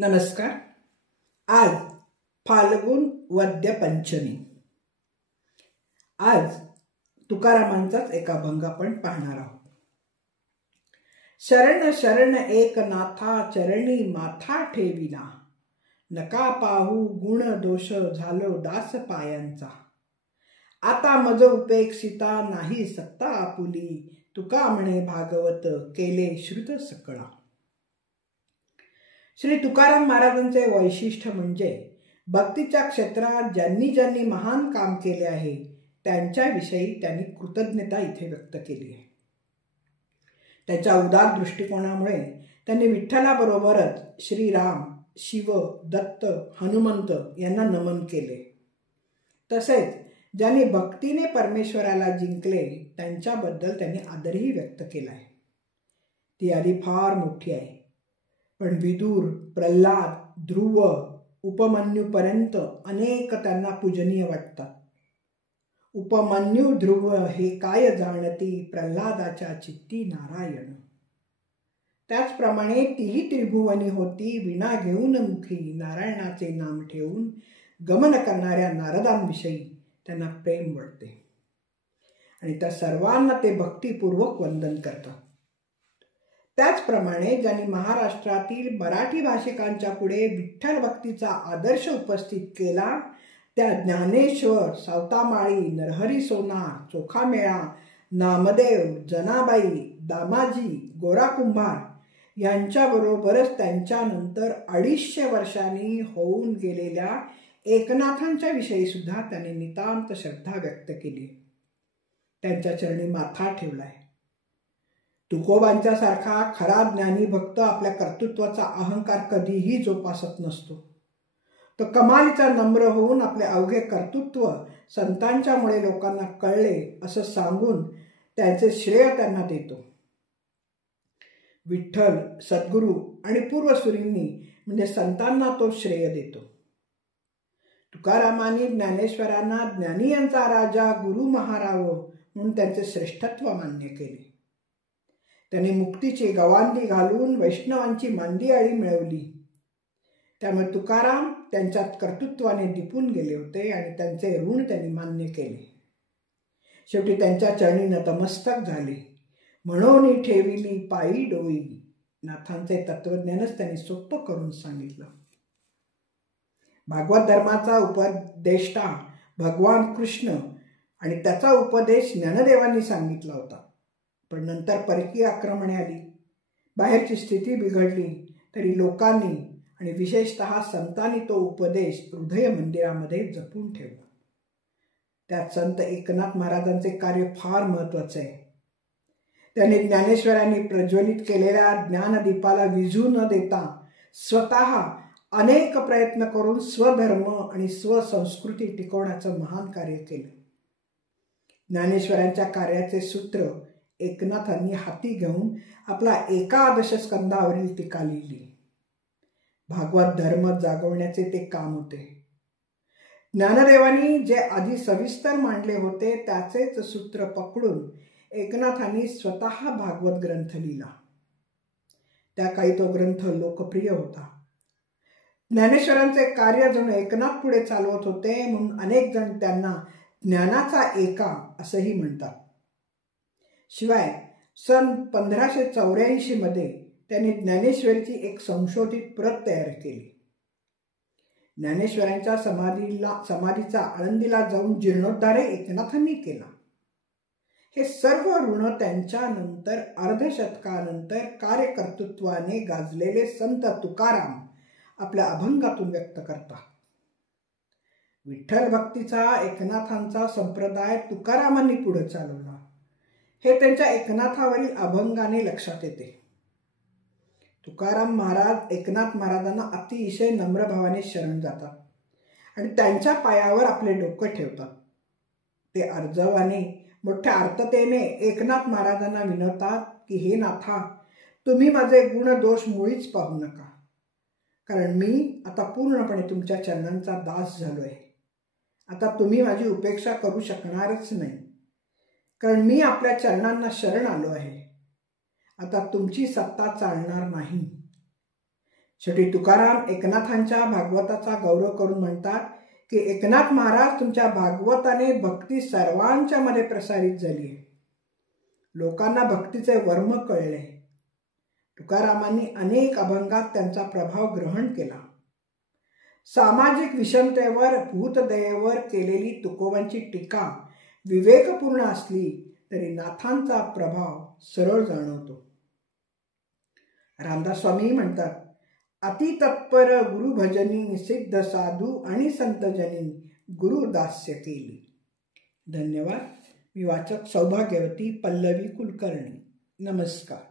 नमस्कार. आज फाल्गुन वद्य पंचमी. आज तुकारामांचाच एक अभंग आपण पाहणार आहोत. शरण शरण एक नाथा चरणी माथा ठेविला, नका पाहू गुण दोष झालो दास पायांचा. आता मज उपेक्षिता नाही सत्ता आपुली, तुका म्हणे भागवत केले श्रुत सकळा. श्री तुकाराम महाराजांचे वैशिष्ट्य म्हणजे भक्तीच्या क्षेत्रात ज्यांनी ज्यांनी महान काम केले आहे त्यांच्याविषयी त्यांनी कृतज्ञता इथे व्यक्त केली आहे. त्यांच्या उदार दृष्टिकोनामुळे त्यांनी विठ्ठलाबरोबरच श्रीराम, शिव, दत्त, हनुमंत यांना नमन केले. तसेच ज्यांनी भक्तीने परमेश्वराला जिंकले त्यांच्याबद्दल त्यांनी आदरही व्यक्त केला आहे. ती यादी फार मोठी आहे, पण विदूर, प्रल्हाद, ध्रुव, उपमन्यूपर्यंत अनेक त्यांना पूजनीय वाटतात. उपमन्यू ध्रुव हे काय जाणती, प्रल्हादाच्या चित्ती नारायण. त्याचप्रमाणे तीही त्रिभुवनी होती, विणा घेऊन मुखी, नारायणाचे नाम ठेवून गमन करणाऱ्या नारदांविषयी त्यांना प्रेम वाटते आणि त्या सर्वांना ते भक्तिपूर्वक वंदन करतात. त्याचप्रमाणे ज्यांनी महाराष्ट्रातील मराठी भाषिकांच्या पुढे विठ्ठल भक्तीचा आदर्श उपस्थित केला त्या ज्ञानेश्वर, सावतामाळी, नरहरी सोनार, चोखामेळा, नामदेव, जनाबाई, दामाजी, गोरा कुंभार यांच्याबरोबरच त्यांच्यानंतर 250 वर्षांनी होऊन गेलेल्या एकनाथांच्या विषयी सुद्धा त्यांनी नितांत श्रद्धा व्यक्त केली. त्यांच्या चरणी माथा ठेवलाय. तुकोबांच्या सारखा खरा ज्ञानी भक्त आपल्या कर्तृत्वाचा अहंकार कधीही जोपासत नसतो. तो कमालीचा नम्र होऊन आपले अवघे कर्तृत्व संतांच्यामुळे लोकांना कळले असं सांगून त्याचे श्रेय त्यांना देतो. विठ्ठल, सद्गुरू आणि पूर्वसुरींनी म्हणजे संतांना तो श्रेय देतो. तुकारामांनी ज्ञानेश्वरांना ज्ञानी यांचा राजा गुरु महाराव म्हणून त्यांचे श्रेष्ठत्व मान्य केले. त्यांनी मुक्तीची गवांडी घालून वैष्णवांची मांदियाळी मिळवली. त्यामुळे तुकाराम त्यांच्यात कर्तृत्वाने दिपून गेले होते आणि त्यांचे ऋण त्यांनी मान्य केले. शेवटी त्यांच्या चरणी नतमस्तक झाले. म्हणून ठेविली पायी डोई. नाथांचे तत्वज्ञानच त्यांनी सोपं करून सांगितलं. भागवत धर्माचा उपदेष्टा भगवान कृष्ण आणि त्याचा उपदेश ज्ञानदेवांनी सांगितला होता. पण नंतर परकीय आक्रमणे आली, बाहेरची स्थिती बिघडली, तरी लोकांनी आणि विशेषतः संतांनी तो उपदेश हृदय मंदिरामध्ये जपून ठेवला. त्यात संत एकनाथ महाराजांचे कार्य फार महत्वाचे आहे. त्यांनी ज्ञानेश्वरांनी प्रज्वलित केलेल्या ज्ञानदीपाला विझू न देता स्वतः अनेक प्रयत्न करून स्वधर्म आणि स्वसंस्कृती टिकवण्याचं महान कार्य केलं. ज्ञानेश्वरांच्या कार्याचे सूत्र एकनाथांनी हाती घेऊन आपला एकादश स्कंदावरील टीका लिहिली. भागवत धर्म जागवण्याचे ते काम होते. ज्ञानदेवांनी जे आधी सविस्तर मांडले होते त्याचेच सूत्र पकडून एकनाथांनी स्वतः भागवत ग्रंथ लिहिला. त्या काळी तो ग्रंथ लोकप्रिय होता. ज्ञानेश्वरांचे कार्य जणू एकनाथ पुढे चालवत होते म्हणून अनेक जण त्यांना ज्ञानाचा एका असंही म्हणतात. शिवाय सन 1584 मध्ये त्यांनी ज्ञानेश्वरीची एक संशोधित प्रत तयार केली. ज्ञानेश्वरांच्या समाधीचा आळंदीला जाऊन जीर्णोद्धारही एकनाथांनी केला. हे सर्व ऋण त्यांच्यानंतर अर्धशतकानंतर कार्यकर्तृत्वाने गाजलेले संत तुकाराम आपल्या अभंगातून व्यक्त करतात. विठ्ठल भक्तीचा एकनाथांचा संप्रदाय तुकारामांनी पुढे चालवला हे त्यांच्या एकनाथावरील अभंगाने लक्षात येते. तुकाराम महाराज एकनाथ महाराजांना अतिशय नम्र भावाने शरण जातात आणि त्यांच्या पायावर आपले डोकं ठेवतात. ते अर्जवाने मोठ्या आर्ततेने एकनाथ महाराजांना विनवतात की हे नाथा, तुम्ही माझे गुण दोष मुळीच पाहू नका, कारण मी आता पूर्णपणे तुमच्या चरणांचा दास झालोय. आता तुम्ही माझी उपेक्षा करू शकणारच नाही, कारण मी आपल्या चरणांना शरण आलो आहे. आता तुमची सत्ता चालणार नाही. शेवटी तुकाराम एकनाथांच्या भागवताचा गौरव करून म्हणतात की एकनाथ महाराज, तुमच्या भागवताने भक्ती सर्वांच्या मध्ये प्रसारित झाली आहे. लोकांना भक्तीचे वर्म कळले. तुकारामांनी अनेक अभंगात त्यांचा प्रभाव ग्रहण केला. सामाजिक विषमतेवर, भूतदयेवर केलेली तुकोबांची टीका विवेकपूर्ण असली तरी नाथांचा प्रभाव सरळ जाणवतो. रामदास स्वामी म्हणतात, अति तत्पर गुरुभजनी, सिद्ध साधू आणि संतजनी गुरुदास्य केली. धन्यवाद. मी वाचक सौभाग्यवती पल्लवी कुलकर्णी. नमस्कार.